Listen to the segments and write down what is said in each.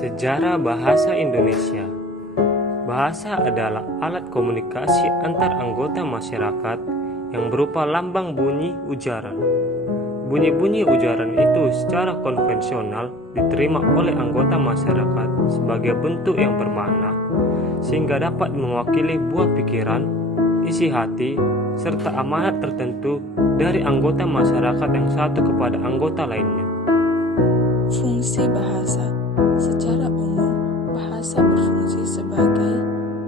Sejarah bahasa Indonesia. Bahasa adalah alat komunikasi antar anggota masyarakat yang berupa lambang bunyi ujaran. Bunyi-bunyi ujaran itu secara konvensional diterima oleh anggota masyarakat sebagai bentuk yang bermakna, sehingga dapat mewakili buah pikiran, isi hati, serta amanat tertentu dari anggota masyarakat yang satu kepada anggota lainnya. Fungsi bahasa. Secara umum, bahasa berfungsi sebagai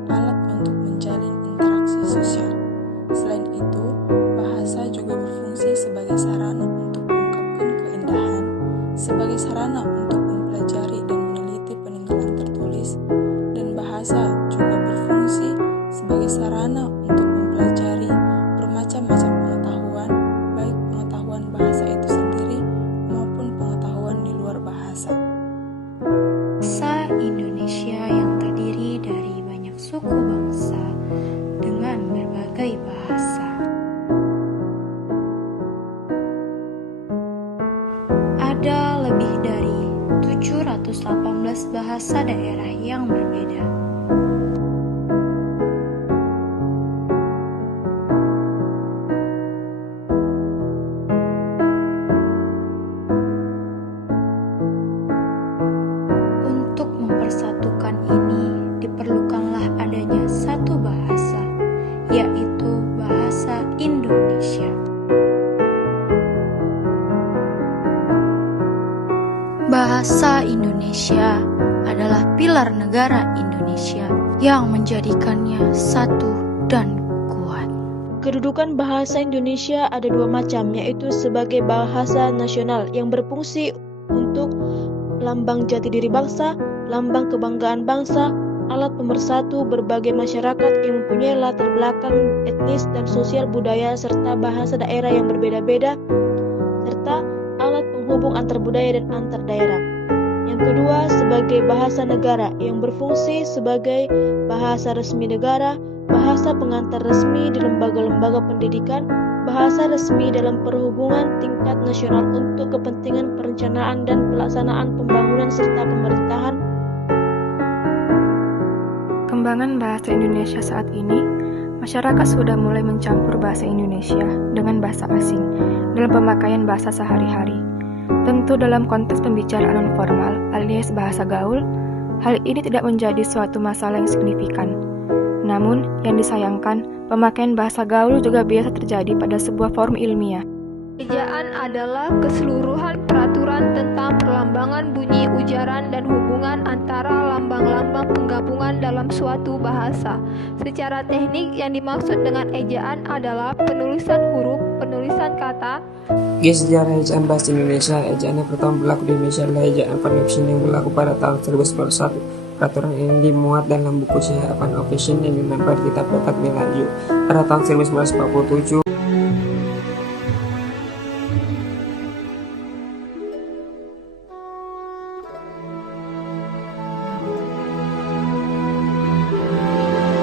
alat untuk menjalin interaksi sosial. Selain itu, bahasa juga berfungsi sebagai sarana untuk mengungkapkan keindahan, sebagai sarana untuk mempelajari dan meneliti peninggalan tertulis, dan bahasa juga berfungsi sebagai sarana untuk mempelajari bermacam-macam pengetahuan, baik pengetahuan bahasa itu sendiri maupun pengetahuan di luar bahasa. Bangsa Indonesia yang terdiri dari banyak suku bangsa dengan berbagai bahasa. Ada lebih dari 718 bahasa daerah yang berbeda. Untuk mempersatukan ini, diperlukanlah adanya satu bahasa, yaitu bahasa Indonesia. Bahasa Indonesia adalah pilar negara Indonesia yang menjadikannya satu dan kuat. Kedudukan bahasa Indonesia ada dua macam, yaitu sebagai bahasa nasional yang berfungsi untuk lambang jati diri bangsa, lambang kebanggaan bangsa, alat pemersatu berbagai masyarakat yang mempunyai latar belakang etnis dan sosial budaya serta bahasa daerah yang berbeda-beda, serta alat penghubung antar budaya dan antar daerah. Yang kedua, sebagai bahasa negara yang berfungsi sebagai bahasa resmi negara, bahasa pengantar resmi di lembaga-lembaga pendidikan, bahasa resmi dalam perhubungan tingkat nasional untuk kepentingan perencanaan dan pelaksanaan pembangunan serta pemerintahan. Perkembangan bahasa Indonesia saat ini, masyarakat sudah mulai mencampur bahasa Indonesia dengan bahasa asing dalam pemakaian bahasa sehari-hari. Tentu dalam konteks pembicaraan non-formal alias bahasa gaul, hal ini tidak menjadi suatu masalah yang signifikan. Namun, yang disayangkan, pemakaian bahasa gaul juga biasa terjadi pada sebuah forum ilmiah. Ejaan adalah keseluruhan peraturan tentang perlambangan bunyi ujaran dan hubungan antara lambang-lambang penggabungan dalam suatu bahasa. Secara teknik, yang dimaksud dengan ejaan adalah penulisan huruf, penulisan kata. Sejarah ejaan bahasa Indonesia. Ejaan yang pertama berlaku di Indonesia adalah ejaan Van Opsien yang berlaku pada tahun 1901. Peraturan ini dimuat dalam buku Syekh Van Opsien yang dilempar di kitab Petak Melaju pada tahun 1947.